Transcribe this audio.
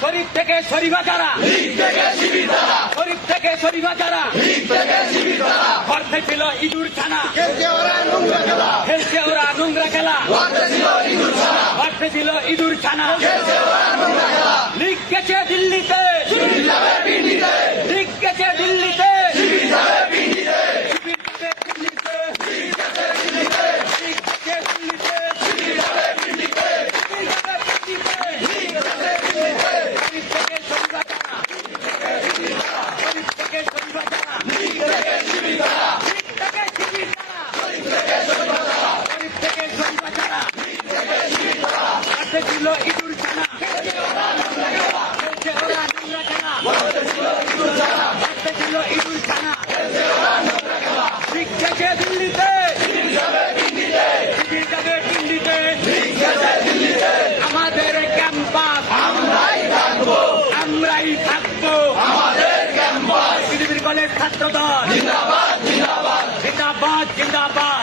শরীফ থেকে শরীফা যারা, শরীফ থেকে শরীফা যারা, করতে ছিল ইঁদুর ছানা, খেলছে ওরা নোংরা খেলা, করতে ছিল ইঁদুর ছানা। লিগ গেছে দিল্লিতে, লিগ গেছে দিল্লিতে, ছিল ইঁদুর ছানা, খেলছে ওরা নোংরা খেলা, ছিল ইঁদুর ছানা। লিগ গেছে দিল্লিতে, শিবির যাবে দিল্লিতে, আমাদের ক্যাম্পাস আমরাই থাকবো, পৃথিবীর কলেজ ছাত্র দল জিন্দাবাদ, জিন্দাবাদ, জিন্দাবাদ।